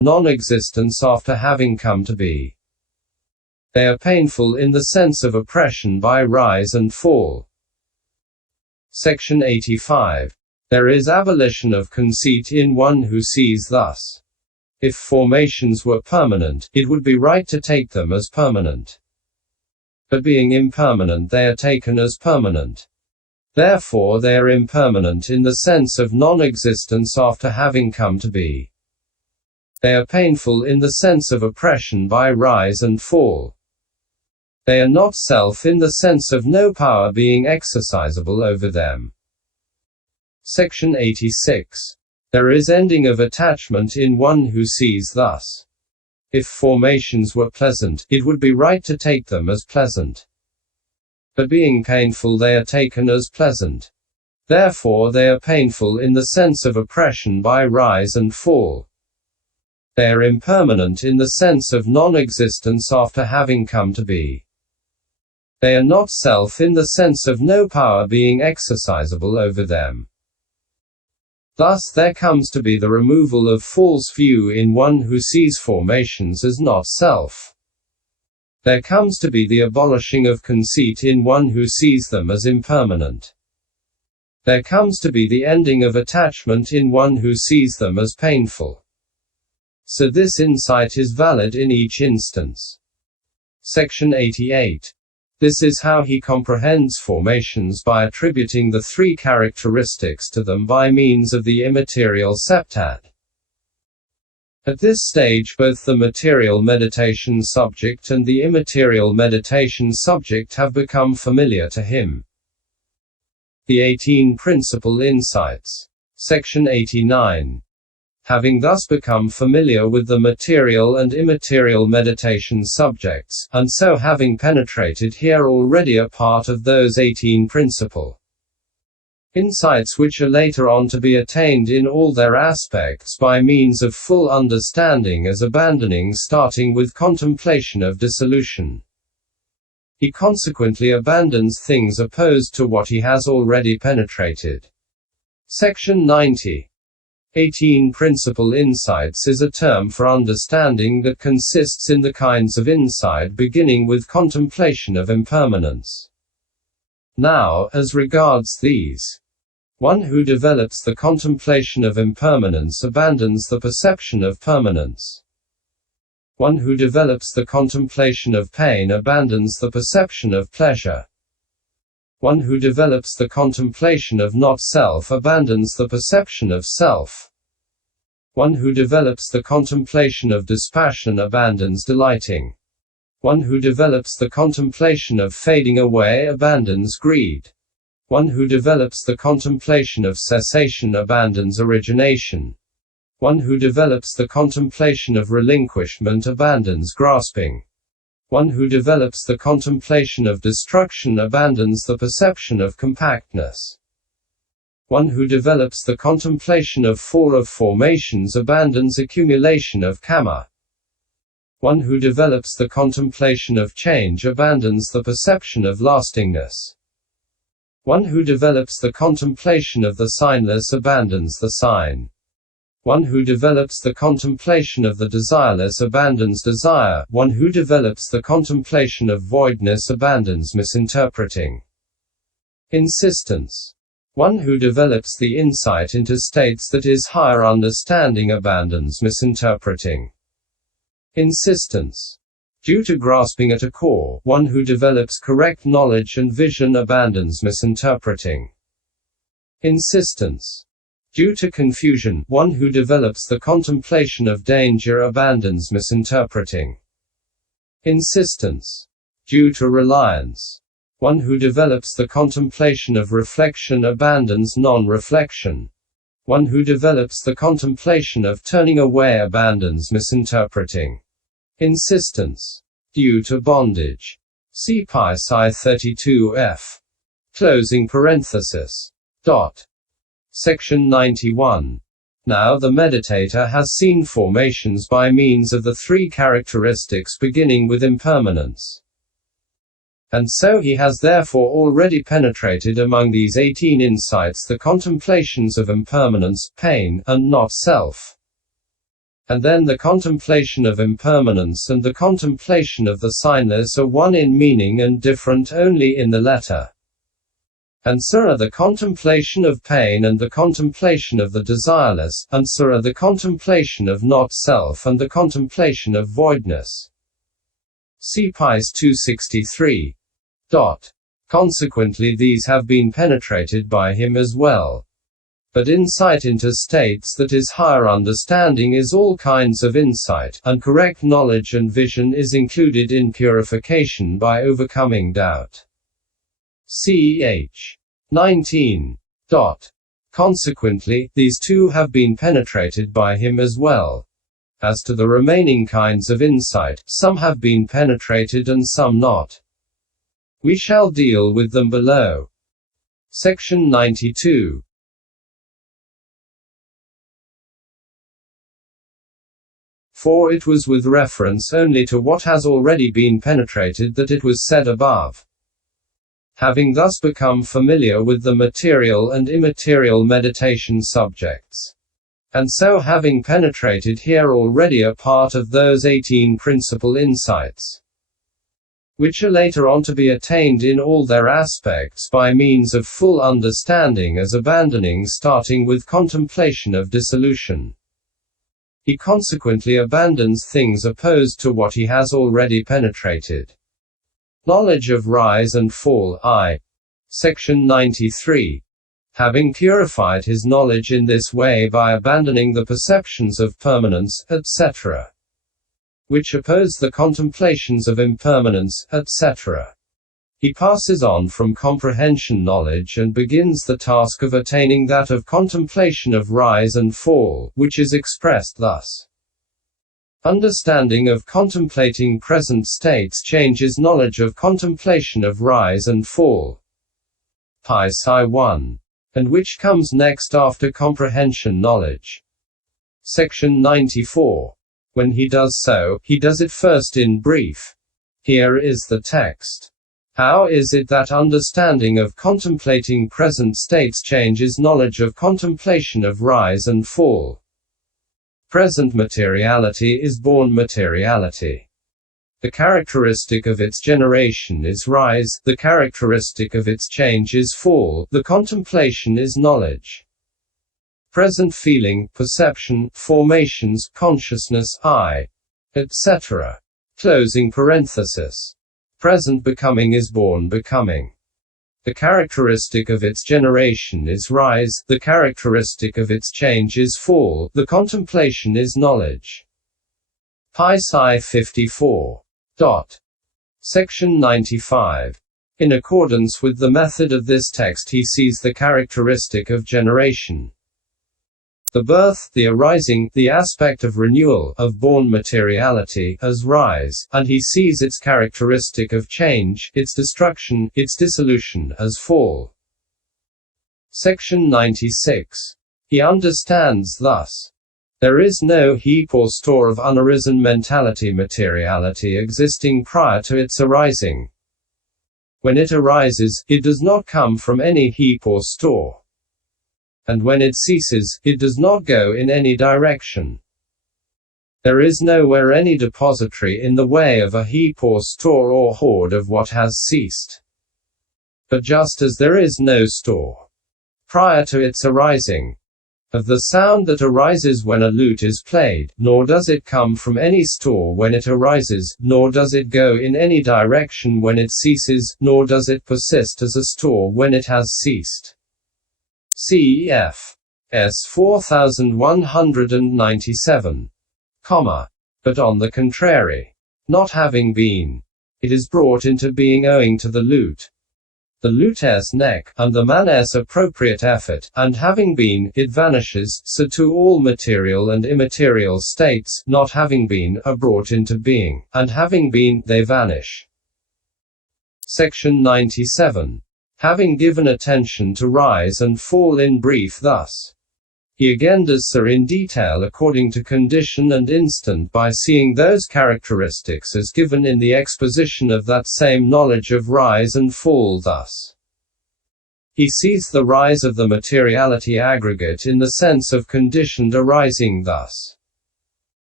non-existence after having come to be. They are painful in the sense of oppression by rise and fall. Section 85. There is abolition of conceit in one who sees thus. If formations were permanent, it would be right to take them as permanent. But being impermanent, they are taken as permanent. Therefore they are impermanent in the sense of non-existence after having come to be. They are painful in the sense of oppression by rise and fall. They are not self in the sense of no power being exercisable over them. Section 86. There is ending of attachment in one who sees thus. If formations were pleasant, it would be right to take them as pleasant. But being painful, they are taken as pleasant. Therefore they are painful in the sense of oppression by rise and fall. They are impermanent in the sense of non-existence after having come to be. They are not self in the sense of no power being exercisable over them. Thus there comes to be the removal of false view in one who sees formations as not self. There comes to be the abolishing of conceit in one who sees them as impermanent. There comes to be the ending of attachment in one who sees them as painful. So this insight is valid in each instance. Section 88. This is how he comprehends formations by attributing the three characteristics to them by means of the immaterial septad. At this stage both the material meditation subject and the immaterial meditation subject have become familiar to him. The 18 Principal Insights. Section 89. Having thus become familiar with the material and immaterial meditation subjects, and so having penetrated here already a part of those 18 principal insights which are later on to be attained in all their aspects by means of full understanding as abandoning starting with contemplation of dissolution, he consequently abandons things opposed to what he has already penetrated. Section 90. 18 Principal Insights is a term for understanding that consists in the kinds of insight beginning with contemplation of impermanence. Now, as regards these, one who develops the contemplation of impermanence abandons the perception of permanence. One who develops the contemplation of pain abandons the perception of pleasure. One who develops the contemplation of not self abandons the perception of self. One who develops the contemplation of dispassion abandons delighting. One who develops the contemplation of fading away abandons greed. One who develops the contemplation of cessation abandons origination. One who develops the contemplation of relinquishment abandons grasping. One who develops the contemplation of destruction abandons the perception of compactness. One who develops the contemplation of fall of formations abandons accumulation of karma. One who develops the contemplation of change abandons the perception of lastingness. One who develops the contemplation of the signless abandons the sign. One who develops the contemplation of the desireless abandons desire. One who develops the contemplation of voidness abandons misinterpreting. Insistence. One who develops the insight into states that is higher understanding abandons misinterpreting. Insistence. Due to grasping at a core, one who develops correct knowledge and vision abandons misinterpreting. Insistence. Due to confusion, one who develops the contemplation of danger abandons misinterpreting. Insistence. Due to reliance, one who develops the contemplation of reflection abandons non-reflection. One who develops the contemplation of turning away abandons misinterpreting. Insistence. Due to bondage. See Pi Psi 32f. Closing parenthesis. Dot. Section 91. Now the meditator has seen formations by means of the three characteristics beginning with impermanence. And so he has therefore already penetrated among these 18 insights the contemplations of impermanence, pain, and not self. and then the contemplation of impermanence and the contemplation of the signless are one in meaning and different only in the letter. And so are the contemplation of pain and the contemplation of the desireless, and so are the contemplation of not-self and the contemplation of voidness. See Pice 263. Consequently these have been penetrated by him as well. But insight into states that is higher understanding is all kinds of insight, and correct knowledge and vision is included in purification by overcoming doubt. Ch. 19. Consequently, these too have been penetrated by him as well. As to the remaining kinds of insight, some have been penetrated and some not. We shall deal with them below. Section 92. For it was with reference only to what has already been penetrated that it was said above. Having thus become familiar with the material and immaterial meditation subjects, and so having penetrated here already a part of those 18 principal insights, which are later on to be attained in all their aspects by means of full understanding as abandoning starting with contemplation of dissolution, he consequently abandons things opposed to what he has already penetrated. Knowledge of rise and fall. Section 93. Having purified his knowledge in this way by abandoning the perceptions of permanence, etc., which oppose the contemplations of impermanence, etc., he passes on from comprehension knowledge and begins the task of attaining that of contemplation of rise and fall, which is expressed thus. Understanding of contemplating present states changes knowledge of contemplation of rise and fall. Pice 1. And which comes next after comprehension knowledge. Section 94. When he does so, he does it first in brief. Here is the text. How is it that understanding of contemplating present states changes knowledge of contemplation of rise and fall? Present materiality is born materiality. The characteristic of its generation is rise, the characteristic of its change is fall, the contemplation is knowledge. Present feeling, perception, formations, consciousness, etc. Closing parenthesis. Present becoming is born becoming. The characteristic of its generation is rise, the characteristic of its change is fall, the contemplation is knowledge. Pice 54. Section 95. In accordance with the method of this text he sees the characteristic of generation, the birth, the arising, the aspect of renewal, of born materiality, as rise, and he sees its characteristic of change, its destruction, its dissolution, as fall. Section 96. He understands thus. There is no heap or store of unarisen mentality materiality existing prior to its arising. When it arises, it does not come from any heap or store. And when it ceases, it does not go in any direction. There is nowhere any depository in the way of a heap or store or hoard of what has ceased. But just as there is no store, prior to its arising, of the sound that arises when a lute is played, nor does it come from any store when it arises, nor does it go in any direction when it ceases, nor does it persist as a store when it has ceased. Cf. S. 4197. But on the contrary, not having been, it is brought into being owing to the lute's neck, and the man's appropriate effort, and having been, it vanishes, so too all material and immaterial states, not having been, are brought into being, and having been, they vanish. Section 97. Having given attention to rise and fall in brief thus, he again does so in detail according to condition and instant by seeing those characteristics as given in the exposition of that same knowledge of rise and fall thus. He sees the rise of the materiality aggregate in the sense of conditioned arising thus.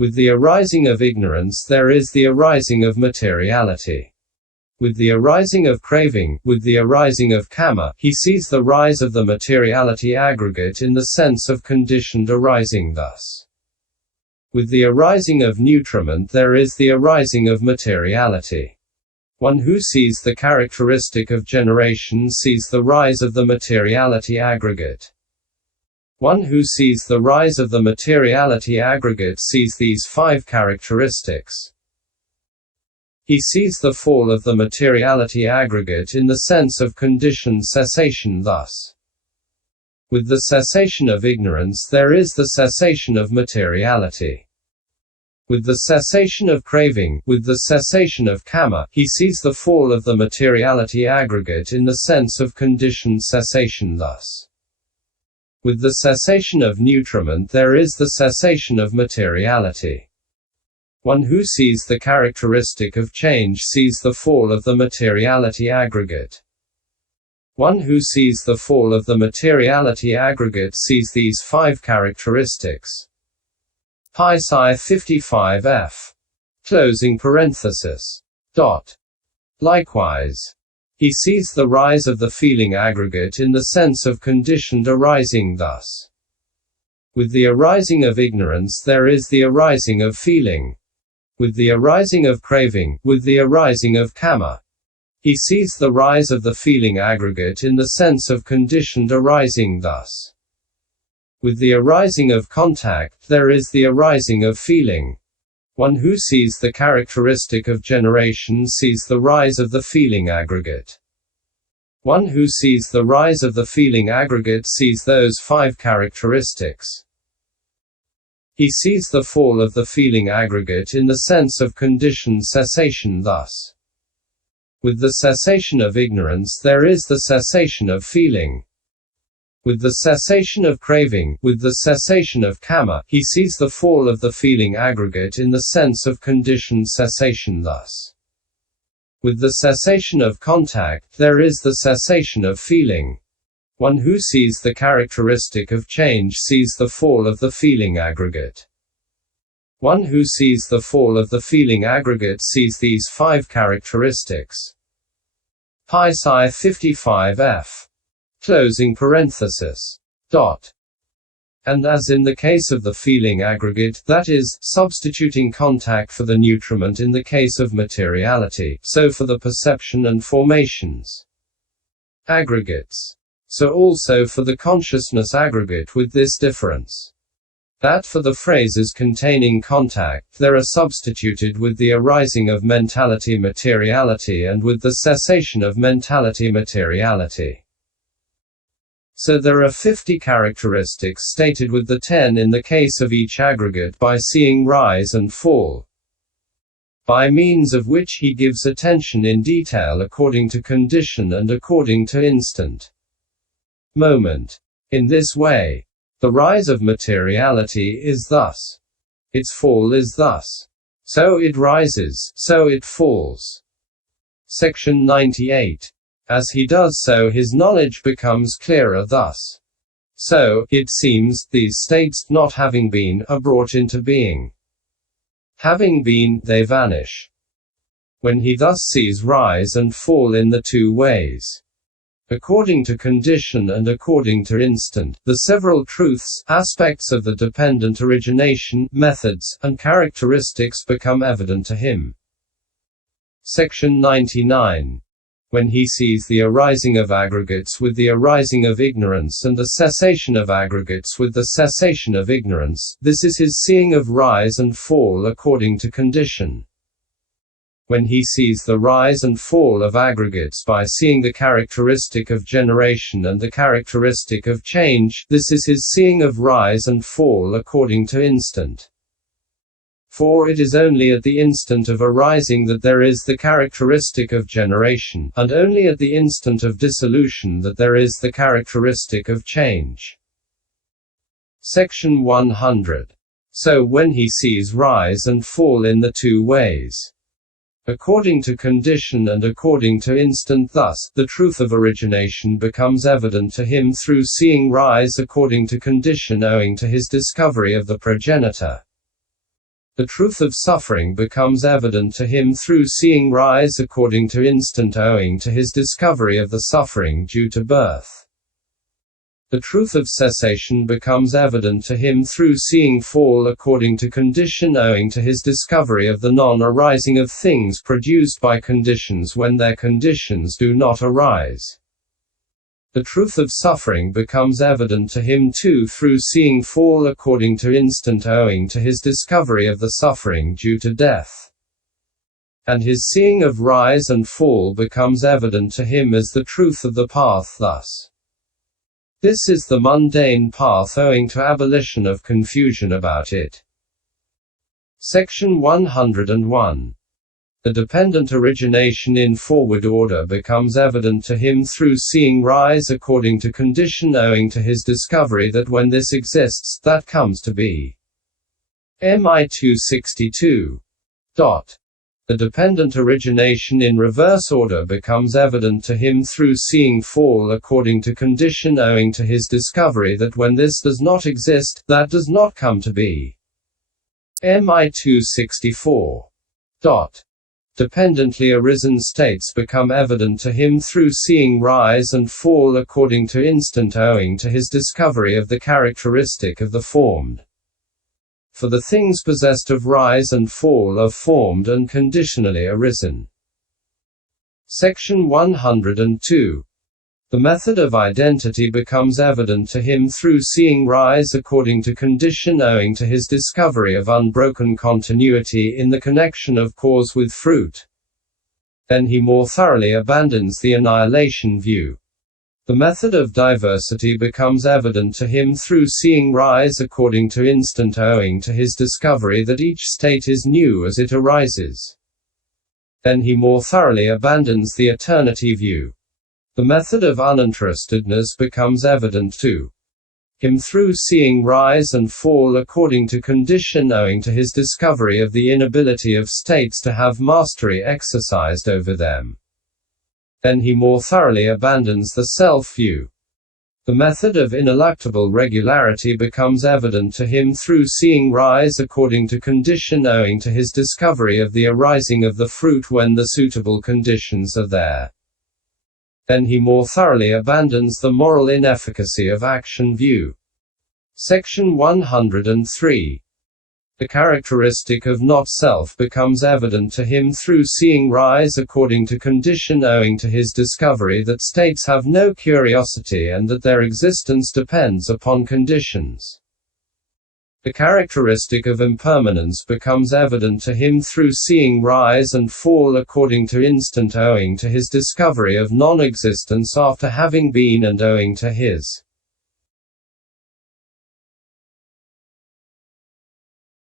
With the arising of ignorance there is the arising of materiality. With the arising of craving, with the arising of kama, he sees the rise of the materiality aggregate in the sense of conditioned arising thus. With the arising of nutriment there is the arising of materiality. One who sees the characteristic of generation sees the rise of the materiality aggregate. One who sees the rise of the materiality aggregate sees these 5 characteristics. He sees the fall of the materiality aggregate in the sense of conditioned cessation thus. With the cessation of ignorance there is the cessation of materiality. With the cessation of craving, with the cessation of kama, he sees the fall of the materiality aggregate in the sense of conditioned cessation thus. With the cessation of nutriment there is the cessation of materiality. One who sees the characteristic of change sees the fall of the materiality aggregate. One who sees the fall of the materiality aggregate sees these 5 characteristics. Pi Psi 55f. Closing parenthesis. Dot. Likewise, he sees the rise of the feeling aggregate in the sense of conditioned arising thus. With the arising of ignorance there is the arising of feeling. With the arising of craving, with the arising of kama, he sees the rise of the feeling aggregate in the sense of conditioned arising thus. With the arising of contact there is the arising of feeling. One who sees the characteristic of generation sees the rise of the feeling aggregate. One who sees the rise of the feeling aggregate sees those 5 characteristics. He sees the fall of the feeling aggregate in the sense of conditioned cessation thus. With the cessation of ignorance there is the cessation of feeling. With the cessation of craving, with the cessation of kama, he sees the fall of the feeling aggregate in the sense of conditioned cessation thus. With the cessation of contact there is the cessation of feeling. One who sees the characteristic of change sees the fall of the feeling aggregate. One who sees the fall of the feeling aggregate sees these 5 characteristics. Pi Psi 55f. Closing parenthesis. Dot. And as in the case of the feeling aggregate, that is, substituting contact for the nutriment in the case of materiality, so for the perception and formations aggregates, so also for the consciousness aggregate, with this difference, that for the phrases containing contact there are substituted with the arising of mentality materiality and with the cessation of mentality materiality. So there are 50 characteristics stated with the 10 in the case of each aggregate by seeing rise and fall, by means of which he gives attention in detail according to condition and according to instant moment. In this way, the rise of materiality is thus. Its fall is thus. So it rises, so it falls. Section 98. As he does so his knowledge becomes clearer thus. So, it seems, these states, not having been, are brought into being. Having been, they vanish. When he thus sees rise and fall in the 2 ways, according to condition and according to instant, the several truths, aspects of the dependent origination, methods, and characteristics become evident to him. Section 99. When he sees the arising of aggregates with the arising of ignorance and the cessation of aggregates with the cessation of ignorance, this is his seeing of rise and fall according to condition. When he sees the rise and fall of aggregates by seeing the characteristic of generation and the characteristic of change, this is his seeing of rise and fall according to instant. For it is only at the instant of arising that there is the characteristic of generation, and only at the instant of dissolution that there is the characteristic of change. Section 100. So when he sees rise and fall in the 2 ways, according to condition and according to instant, thus, the truth of origination becomes evident to him through seeing rise according to condition owing to his discovery of the progenitor. The truth of suffering becomes evident to him through seeing rise according to instant owing to his discovery of the suffering due to birth. The truth of cessation becomes evident to him through seeing fall according to condition owing to his discovery of the non-arising of things produced by conditions when their conditions do not arise. The truth of suffering becomes evident to him too through seeing fall according to instant owing to his discovery of the suffering due to death. And his seeing of rise and fall becomes evident to him as the truth of the path thus. This is the mundane path owing to abolition of confusion about it. Section 101. The dependent origination in forward order becomes evident to him through seeing rise according to condition owing to his discovery that when this exists, that comes to be. MI 262. The dependent origination in reverse order becomes evident to him through seeing fall according to condition owing to his discovery that when this does not exist, that does not come to be. MI 264. Dependently arisen states become evident to him through seeing rise and fall according to instant owing to his discovery of the characteristic of the formed. For the things possessed of rise and fall are formed and conditionally arisen. Section 102. The method of identity becomes evident to him through seeing rise according to condition owing to his discovery of unbroken continuity in the connection of cause with fruit. Then he more thoroughly abandons the annihilation view. The method of diversity becomes evident to him through seeing rise according to instant owing to his discovery that each state is new as it arises. Then he more thoroughly abandons the eternity view. The method of uninterestedness becomes evident to him through seeing rise and fall according to condition owing to his discovery of the inability of states to have mastery exercised over them. Then he more thoroughly abandons the self-view. The method of ineluctable regularity becomes evident to him through seeing rise according to condition owing to his discovery of the arising of the fruit when the suitable conditions are there. Then he more thoroughly abandons the moral inefficacy of action view. Section 103. The characteristic of not-self becomes evident to him through seeing rise according to condition owing to his discovery that states have no curiosity and that their existence depends upon conditions. The characteristic of impermanence becomes evident to him through seeing rise and fall according to instant owing to his discovery of non-existence after having been and owing to his